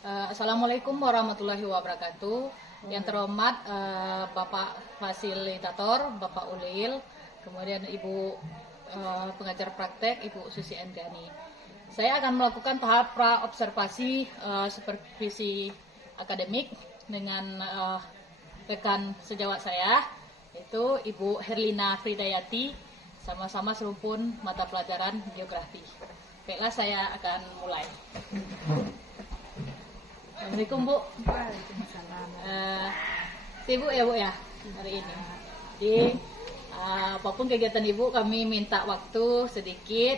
Assalamualaikum warahmatullahi wabarakatuh. Yang terhormat Bapak Fasilitator, Bapak Ulil, kemudian Ibu pengajar praktek, Ibu Susi Endiani. Saya akan melakukan tahap pra-observasi supervisi akademik dengan rekan sejawat saya, yaitu Ibu Herlina Fridayati, sama-sama serumpun mata pelajaran geografi. Baiklah, saya akan mulai. Assalamualaikum Bu. Waalaikumsalam. Sibuk ya Bu ya hari ini. Jadi apapun kegiatan Ibu, kami minta waktu sedikit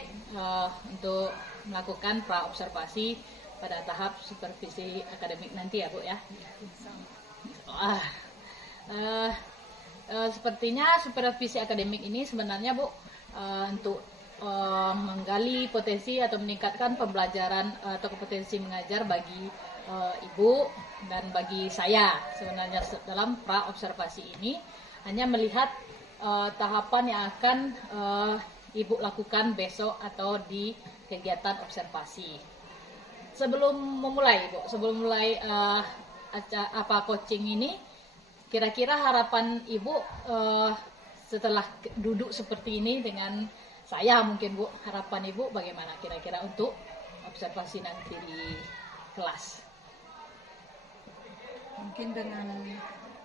untuk melakukan pra-observasi pada tahap supervisi akademik nanti ya Bu ya. Sepertinya supervisi akademik ini sebenarnya Bu untuk menggali potensi atau meningkatkan pembelajaran atau kompetensi mengajar bagi Ibu dan bagi saya. Sebenarnya dalam pra-observasi ini hanya melihat tahapan yang akan Ibu lakukan besok atau di kegiatan observasi. Sebelum memulai Bu, sebelum mulai coaching ini, kira-kira harapan Ibu setelah duduk seperti ini dengan saya mungkin Bu, harapan Ibu bagaimana kira-kira untuk observasi nanti di kelas? Mungkin dengan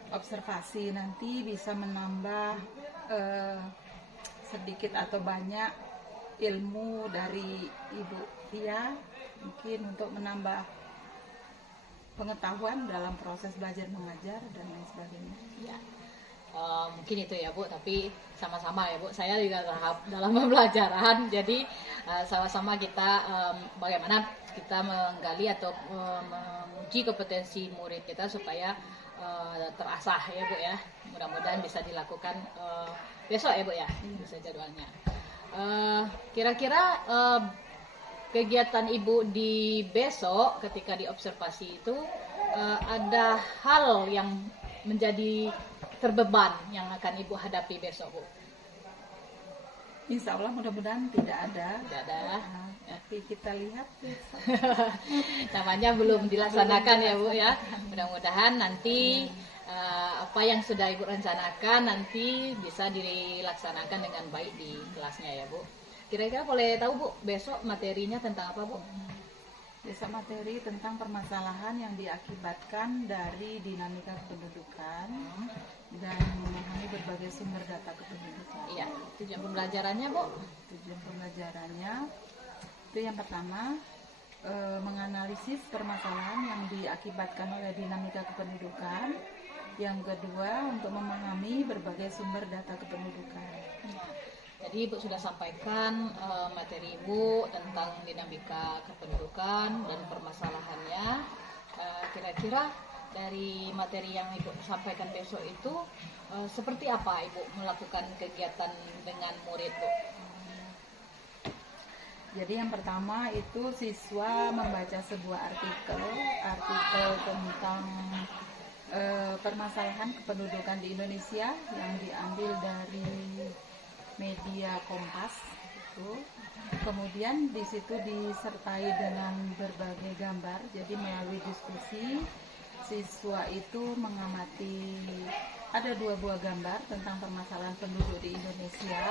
observasi nanti bisa menambah sedikit atau banyak ilmu dari Ibu Tia, mungkin untuk menambah pengetahuan dalam proses belajar mengajar dan lain sebagainya. Ya, mungkin itu ya Bu, tapi sama-sama ya Bu, saya juga dalam pembelajaran, jadi sama-sama kita bagaimana kita menggali atau menguji kompetensi murid kita supaya terasah ya Bu ya. Mudah-mudahan bisa dilakukan besok ya Bu ya, bisa jadwalnya. Kira-kira kegiatan Ibu di besok ketika diobservasi itu ada hal yang menjadi terbeban yang akan Ibu hadapi besok Bu? Insya Allah mudah-mudahan tidak ada. Tidak ada. Tapi kita lihat. Namanya belum dilaksanakan ya Bu ya. Mudah-mudahan nanti apa yang sudah Ibu rencanakan nanti bisa dilaksanakan dengan baik di kelasnya ya Bu. Kira-kira boleh tahu Bu, besok materinya tentang apa Bu? Besok materi tentang permasalahan yang diakibatkan dari dinamika kependudukan dan memahami berbagai sumber data kependudukan. Iya, tujuan pembelajarannya Bu? Tujuan pembelajarannya itu yang pertama, menganalisis permasalahan yang diakibatkan oleh dinamika kependudukan. Yang kedua, untuk memahami berbagai sumber data kependudukan. Jadi Ibu sudah sampaikan materi Ibu tentang dinamika kependudukan dan permasalahannya. Kira-kira dari materi yang Ibu sampaikan besok itu seperti apa Ibu melakukan kegiatan dengan murid Bu? Jadi yang pertama itu siswa membaca sebuah artikel tentang permasalahan kependudukan di Indonesia yang diambil dari media Kompas itu. Kemudian di situ disertai dengan berbagai gambar. Jadi melalui diskusi siswa itu mengamati, ada 2 buah gambar tentang permasalahan penduduk di Indonesia.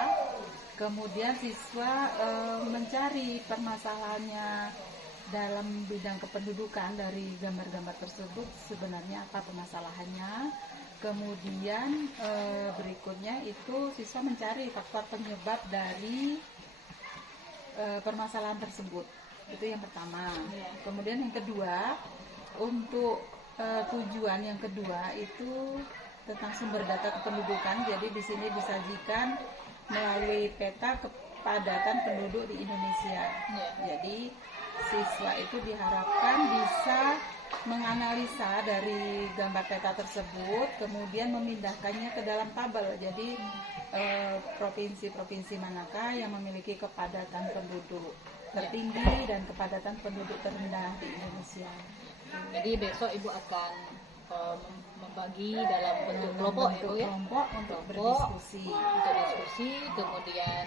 Kemudian siswa mencari permasalahannya dalam bidang kependudukan dari gambar-gambar tersebut, sebenarnya apa permasalahannya. Kemudian berikutnya itu siswa mencari faktor penyebab dari permasalahan tersebut. Itu yang pertama. Kemudian yang kedua, untuk tujuan yang kedua itu tentang sumber data kependudukan. Jadi di sini disajikan melalui peta kepadatan penduduk di Indonesia. Jadi siswa itu diharapkan bisa menganalisa dari gambar peta tersebut, kemudian memindahkannya ke dalam tabel. Jadi provinsi-provinsi manakah yang memiliki kepadatan penduduk tertinggi dan kepadatan penduduk terendah di Indonesia. Jadi besok Ibu akan membagi dalam bentuk kelompok ya Bu ya? Kelompok untuk berdiskusi. Untuk diskusi, kemudian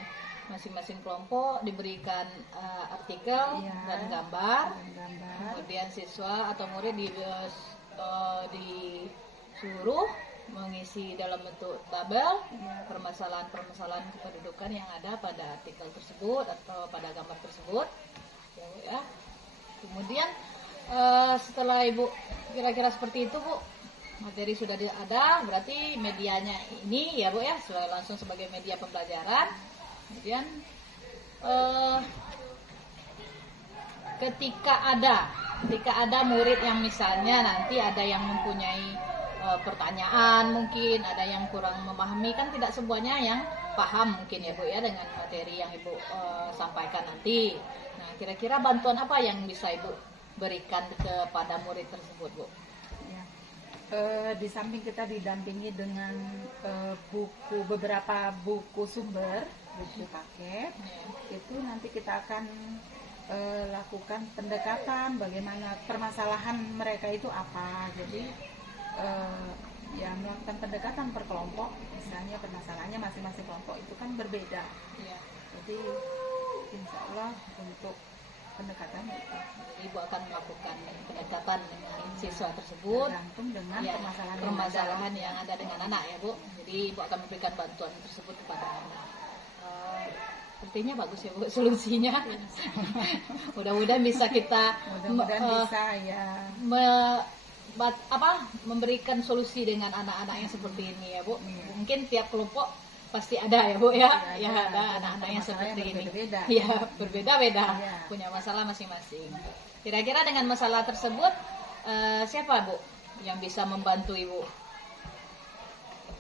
masing-masing kelompok diberikan artikel Iya. dan gambar. Dan gambar. Kemudian siswa atau murid disuruh mengisi dalam bentuk tabel Iya. permasalahan-permasalahan kependudukan yang ada pada artikel tersebut atau pada gambar tersebut, ya, Bu, ya. Kemudian setelah Ibu kira-kira seperti itu, Bu, materi sudah ada, berarti medianya ini ya, Bu, ya, langsung sebagai media pembelajaran. Kemudian ketika ada murid yang misalnya nanti ada yang mempunyai pertanyaan, mungkin ada yang kurang memahami, kan tidak semuanya yang paham mungkin ya, Bu, ya, dengan materi yang Ibu sampaikan nanti. Nah, kira-kira bantuan apa yang bisa Ibu berikan kepada murid tersebut, Bu? Ya. Di samping kita didampingi dengan beberapa buku sumber, buku paket, itu nanti kita akan lakukan pendekatan bagaimana permasalahan mereka itu apa. Jadi ya melakukan pendekatan per kelompok, misalnya permasalahannya masing-masing kelompok itu kan berbeda. Ya. Jadi insya Allah untuk pendekatannya itu Ibu akan melakukan pendekatan dengan siswa tersebut tergantung dengan ya, permasalahan yang ada dengan anak ya, Bu. Jadi Ibu akan memberikan bantuan tersebut kepada anak. Sepertinya bagus ya, Bu, solusinya. Mudah-mudahan bisa kita bisa ya memberikan solusi dengan anak-anak yang seperti ini ya, Bu. Mungkin tiap kelompok pasti ada ya, Bu, ya. Ya, ada anak-anak yang seperti ini. Ya, berbeda-beda. Ya. Punya masalah masing-masing. Kira-kira dengan masalah tersebut siapa, Bu, yang bisa membantu Ibu?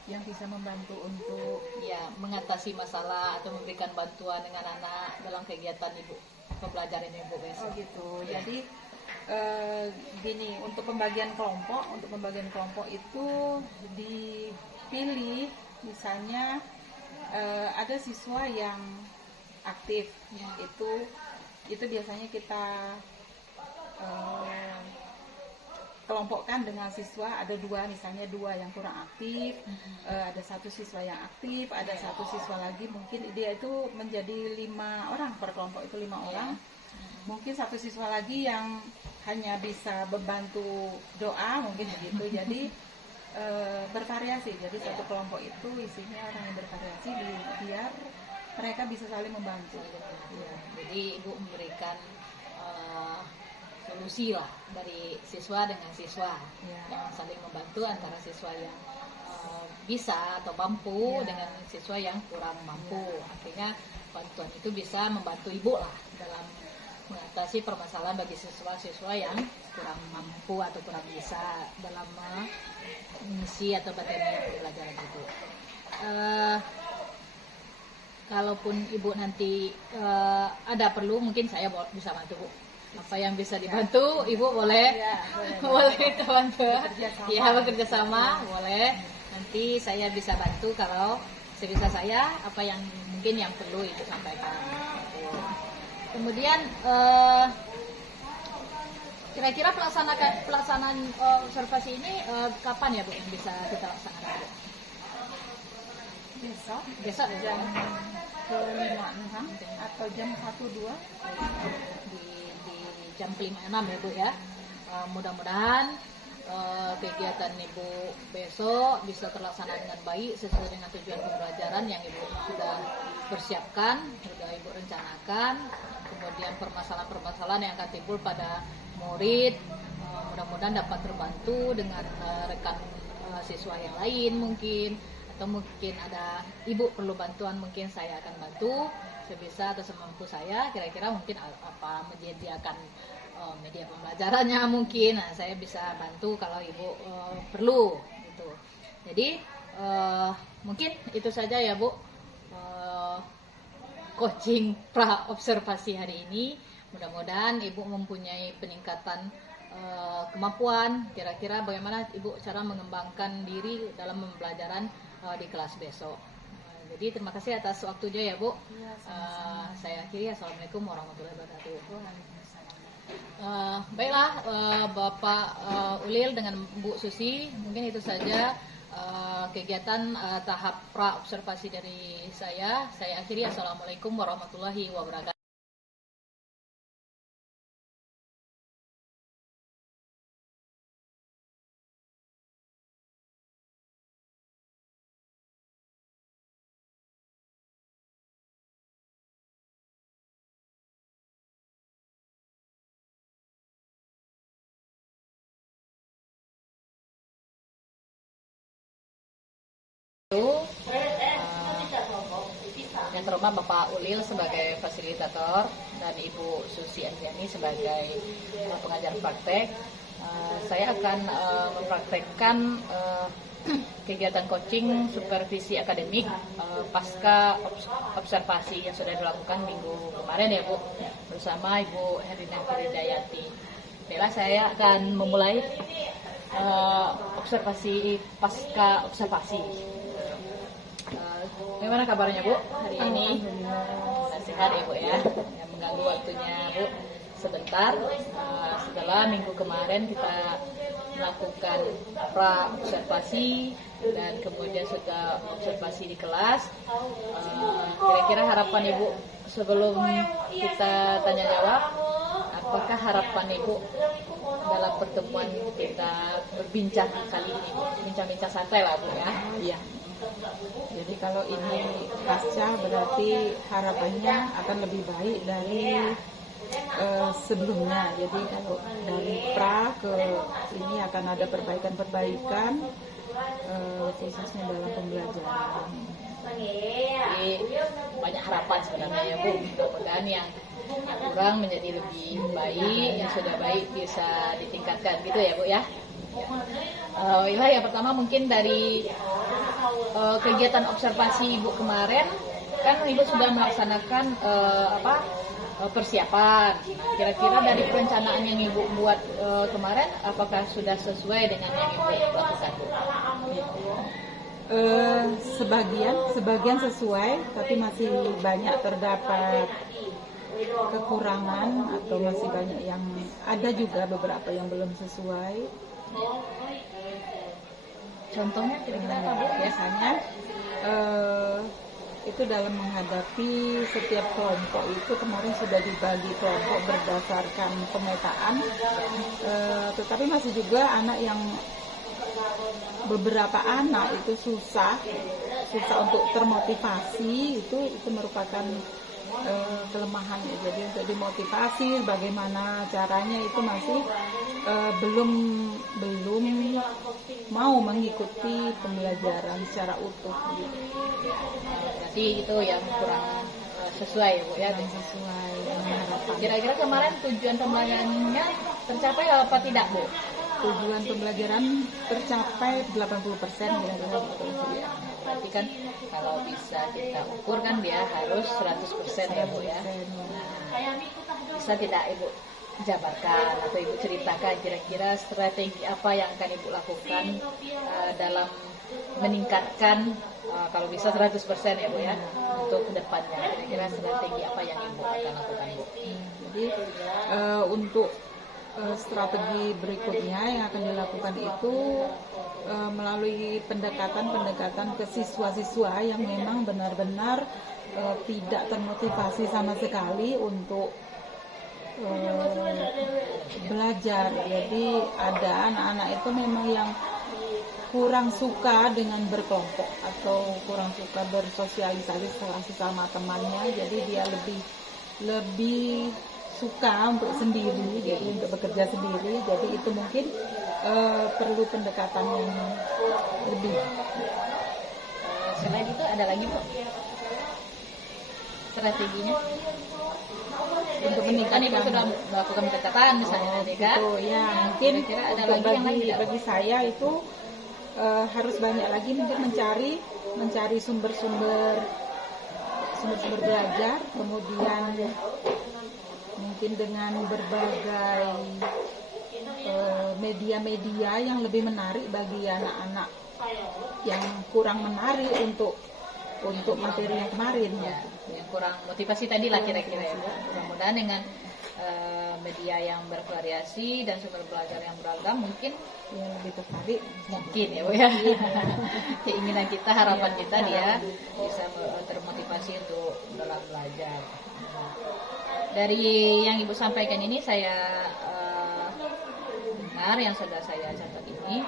Yang bisa membantu untuk Ya, mengatasi masalah atau memberikan bantuan dengan anak dalam kegiatan Ibu pembelajaran Ibu besok. oh gitu. Ya. Jadi gini, untuk pembagian kelompok itu dipilih misalnya ada siswa yang aktif, Ya. itu biasanya kita kelompokkan dengan siswa, ada misalnya dua yang kurang aktif, ada satu siswa yang aktif, ada satu siswa lagi mungkin dia itu menjadi 5 orang per kelompok itu 5 orang, mungkin satu siswa lagi yang hanya bisa membantu doa mungkin begitu. Jadi bervariasi, jadi satu kelompok itu isinya orang yang bervariasi biar mereka bisa saling membantu. Ya, jadi Ibu memberikan solusi lah dari siswa dengan siswa yang saling membantu antara siswa yang bisa atau mampu dengan siswa yang kurang mampu. Artinya bantuan itu bisa membantu Ibu lah dalam mengatasi permasalahan bagi siswa-siswa yang kurang mampu atau kurang bisa dalam mengisi atau materi pembelajaran Ibu. Kalaupun Ibu nanti ada perlu, mungkin saya bisa bantu, Bu. Apa yang bisa dibantu, Ibu boleh kita bantu. Ya, bekerja sama boleh. Nanti saya bisa bantu kalau sebisa saya apa yang mungkin yang perlu Ibu sampaikan. Kemudian kira-kira pelaksanaan observasi ini kapan ya, Bu, yang bisa kita laksanakan, Bu? Besok jam ke-5 atau jam 1-2 di jam 5-6 ya, Bu, ya. Mudah-mudahan kegiatan Ibu besok bisa terlaksana dengan baik sesuai dengan tujuan pembelajaran yang Ibu sudah persiapkan, sudah Ibu rencanakan. Kemudian permasalahan-permasalahan yang akan timbul pada murid mudah-mudahan dapat terbantu dengan rekan siswa yang lain mungkin, atau mungkin ada Ibu perlu bantuan, mungkin saya akan bantu sebisa atau semampu saya. Kira-kira mungkin apa menyediakan media pembelajarannya mungkin, nah, saya bisa bantu kalau Ibu perlu gitu. Jadi mungkin itu saja ya, Bu, coaching pra observasi hari ini. Mudah-mudahan Ibu mempunyai peningkatan kemampuan. Kira-kira bagaimana Ibu cara mengembangkan diri dalam pembelajaran di kelas besok. Jadi terima kasih atas waktunya ya, Bu. Saya akhiri. Assalamualaikum warahmatullahi wabarakatuh. Baiklah, Bapak Ulil dengan Bu Susi, mungkin itu saja kegiatan tahap pra observasi dari saya akhiri. Assalamualaikum warahmatullahi wabarakatuh. Yang terhormat Bapak Ulil sebagai fasilitator dan Ibu Susi Anjani sebagai pengajar praktek. Saya akan mempraktekkan kegiatan coaching supervisi akademik pasca observasi yang sudah dilakukan minggu kemarin ya Bu, bersama Ibu Herina Hidayati. Baiklah, saya akan memulai observasi pasca observasi. Bagaimana kabarnya Bu hari ini? Sehat ya Bu ya. Yang mengganggu waktunya Bu sebentar. Setelah minggu kemarin kita melakukan pra observasi dan kemudian sudah observasi di kelas. Kira-kira harapan Ibu sebelum kita tanya jawab, apakah harapan Ibu dalam pertemuan kita berbincang kali ini, bincang-bincang santai lah Bu ya? Iya. Jadi kalau ini pasca berarti harapannya akan lebih baik dari sebelumnya. Jadi kalau dari pra ke ini akan ada perbaikan-perbaikan khususnya dalam pembelajaran. Jadi banyak harapan sebenarnya ya Bu, mudah-mudahan yang kurang menjadi lebih baik, yang sudah baik bisa ditingkatkan gitu ya Bu ya. Yang pertama mungkin dari kegiatan observasi Ibu kemarin, kan Ibu sudah melaksanakan persiapan. Nah, kira-kira dari perencanaan yang Ibu buat kemarin, apakah sudah sesuai dengan yang Ibu lakukan Bu? Sebagian sesuai, tapi masih banyak terdapat kekurangan atau masih banyak yang ada juga beberapa yang belum sesuai. Contohnya kira-kira apa Bu? Biasanya itu dalam menghadapi setiap kelompok itu kemarin sudah dibagi kelompok berdasarkan pemetaan, tetapi masih juga anak yang beberapa anak itu susah untuk termotivasi, itu merupakan kelemahan. Jadi untuk dimotivasi bagaimana caranya itu masih belum mau mengikuti pembelajaran secara utuh gitu. Berarti itu yang kurang sesuai Bu ya. Sesuai dengan harapan. Kira-kira kemarin tujuan pembelajarannya tercapai apa tidak Bu? Tujuan pembelajaran tercapai 80% kira-kira gitu ya. Berarti kan kalau bisa kita ukur kan dia harus 100% ya Bu ya. Bisa tidak Ibu jabarkan atau Ibu ceritakan kira-kira strategi apa yang akan Ibu lakukan dalam meningkatkan kalau bisa 100% ya Bu ya untuk kedepannya, kira-kira strategi apa yang Ibu akan lakukan Bu? Jadi untuk strategi berikutnya yang akan dilakukan itu melalui pendekatan ke siswa-siswa yang memang benar-benar tidak termotivasi sama sekali untuk belajar. Jadi ada anak-anak itu memang yang kurang suka dengan berkelompok atau kurang suka bersosialisasi sesama temannya. Jadi dia lebih suka untuk sendiri, jadi untuk bekerja sendiri. Jadi itu mungkin perlu pendekatan yang lebih. Selain itu ada lagi Bu strateginya untuk meningkatkan? Ibu sudah melakukan pendekatan misalnya tadi kan? Gitu, ya mungkin kira-kira ada lagi yang lain bagi saya itu harus banyak lagi mungkin mencari sumber-sumber belajar, kemudian mungkin dengan berbagai media-media yang lebih menarik bagi anak-anak yang kurang menarik untuk materi yang kemarin ya, yang kurang motivasi tadi lah kira-kira ya Bu. Mudah-mudahan dengan media yang bervariasi dan sumber belajar yang beragam, mungkin Ya, lebih tertarik. mungkin ya Bu ya. Keinginan kita, harapan Iya, kita dia harapan. bisa termotivasi untuk dalam belajar. Dari yang Ibu sampaikan ini saya dengar, yang sudah saya catat ini,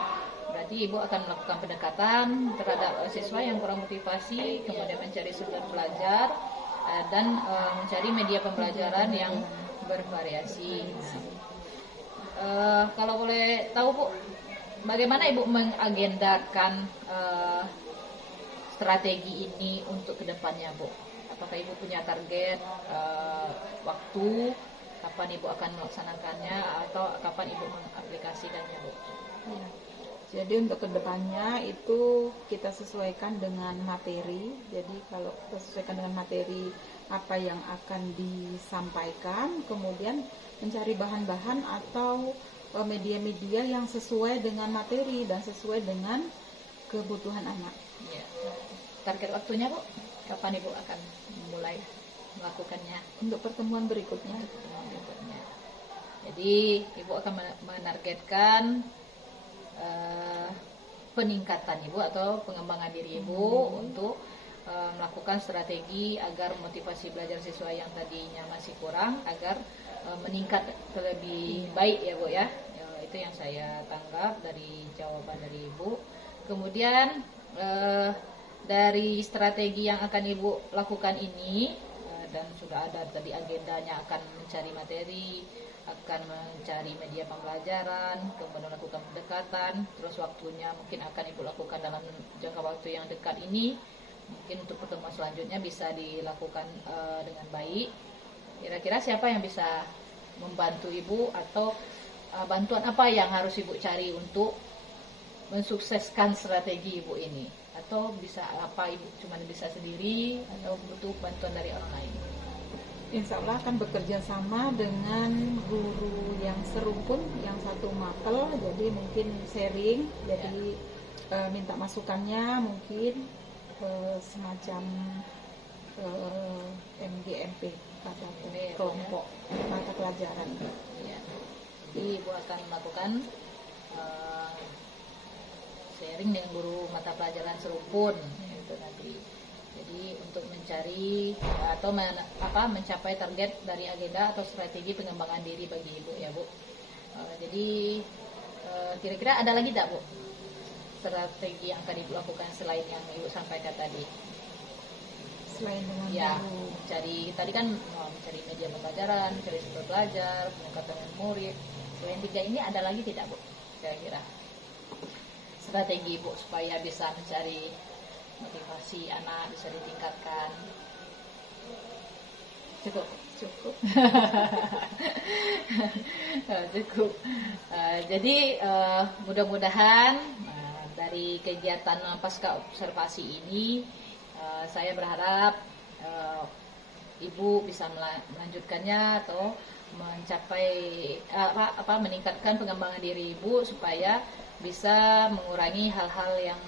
berarti Ibu akan melakukan pendekatan terhadap siswa yang kurang motivasi, kemudian mencari sumber belajar dan mencari media pembelajaran yang bervariasi. Kalau boleh tahu Bu, bagaimana Ibu mengagendakan strategi ini untuk kedepannya Bu? Apakah Ibu punya target waktu kapan Ibu akan melaksanakannya atau kapan Ibu mengaplikasikannya Bu? Ya. Jadi untuk kedepannya itu kita sesuaikan dengan materi. Jadi kalau kita sesuaikan dengan materi apa yang akan disampaikan, kemudian mencari bahan-bahan atau media-media yang sesuai dengan materi dan sesuai dengan kebutuhan anak. Ya. Target waktunya Bu, kapan Ibu akan mulai melakukannya? Untuk pertemuan berikutnya. Jadi Ibu akan menargetkan peningkatan Ibu atau pengembangan diri Ibu untuk melakukan strategi agar motivasi belajar siswa yang tadinya masih kurang agar meningkat lebih baik ya Bu ya. Itu yang saya tangkap dari jawaban dari Ibu. Kemudian dari strategi yang akan Ibu lakukan ini dan sudah ada tadi agendanya, akan mencari materi, akan mencari media pembelajaran, kemudian melakukan pendekatan, terus waktunya mungkin akan Ibu lakukan dalam jangka waktu yang dekat ini, mungkin untuk pertemuan selanjutnya bisa dilakukan dengan baik. Kira-kira siapa yang bisa membantu Ibu atau bantuan apa yang harus Ibu cari untuk mensukseskan strategi Ibu ini? Atau bisa apa Ibu cuma bisa sendiri atau butuh bantuan dari orang lain? Insya Allah akan bekerja sama dengan guru yang serumpun, yang satu mapel, jadi mungkin sharing, jadi minta masukannya mungkin semacam MGMP pada kelompok mata pelajaran. Ya. Jadi Ibu akan melakukan sharing dengan guru mata pelajaran serumpun itu nanti. Jadi untuk mencari atau mencapai target dari agenda atau strategi pengembangan diri bagi Ibu ya Bu. Jadi kira-kira ada lagi tidak Bu strategi yang akan Ibu lakukan selain yang Ibu sampaikan tadi? Selain dengan Ya, guru. tadi kan mencari media pembelajaran, mencari sumber belajar, peningkatan murid. Selain 3 ini ada lagi tidak Bu? Kira-kira strategi Ibu supaya bisa mencari motivasi anak bisa ditingkatkan. Cukup. Cukup. Jadi mudah-mudahan dari kegiatan pasca observasi ini saya berharap Ibu bisa melanjutkannya atau mencapai meningkatkan pengembangan diri Ibu supaya bisa mengurangi hal-hal yang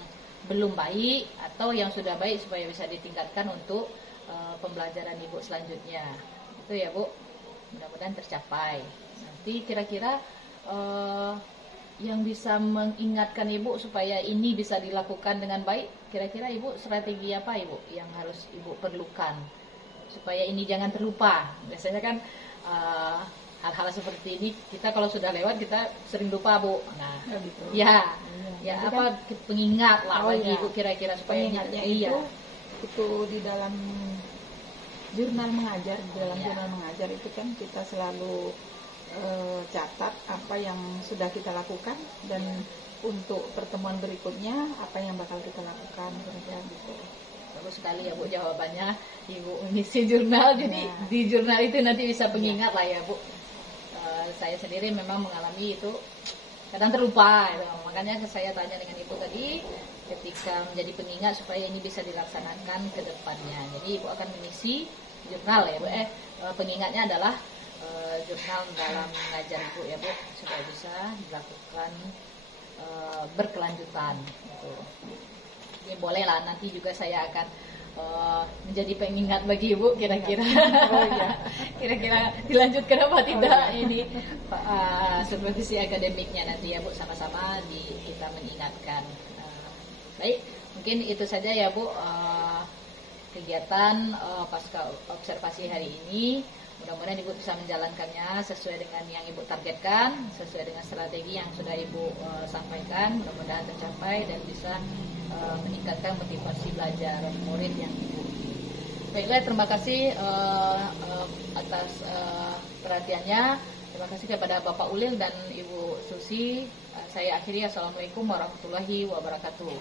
belum baik atau yang sudah baik supaya bisa ditingkatkan untuk pembelajaran Ibu selanjutnya. Itu ya Bu, mudah-mudahan tercapai. Nanti kira-kira yang bisa mengingatkan Ibu supaya ini bisa dilakukan dengan baik, kira-kira Ibu strategi apa Ibu yang harus Ibu perlukan supaya ini jangan terlupa. Biasanya kan hal-hal seperti ini kita kalau sudah lewat kita sering lupa Bu. Nah, ya apa pengingat lah bagi Ibu kira-kira supaya pengingatnya itu di dalam jurnal mengajar, jurnal mengajar itu kan kita selalu catat apa yang sudah kita lakukan dan untuk pertemuan berikutnya apa yang bakal kita lakukan gitu. Bagus sekali ya Bu jawabannya. Ibu mengisi jurnal, jadi di jurnal itu nanti bisa pengingat lah ya Bu. Saya sendiri memang mengalami itu kadang terlupa gitu. Makanya saya tanya dengan Ibu tadi ketika menjadi pengingat supaya ini bisa dilaksanakan ke depannya. Jadi Ibu akan mengisi jurnal ya Bu. Pengingatnya adalah jurnal dalam mengajar Ibu ya Bu supaya bisa dilakukan berkelanjutan gitu. Jadi bolehlah nanti juga saya akan menjadi pengingat bagi Ibu kira-kira. Oh iya. Kira-kira dilanjutkan apa tidak ini supervisi akademiknya nanti ya Bu, sama-sama kita mengingatkan. Baik, mungkin itu saja ya Bu kegiatan pasca observasi hari ini. Mudah-mudahan Ibu bisa menjalankannya sesuai dengan yang Ibu targetkan, sesuai dengan strategi yang sudah Ibu sampaikan. Mudah-mudahan tercapai dan bisa meningkatkan motivasi belajar murid yang Ibu. Baiklah, terima kasih atas perhatiannya. Terima kasih kepada Bapak Ulil dan Ibu Susi. Saya akhiri, assalamualaikum warahmatullahi wabarakatuh.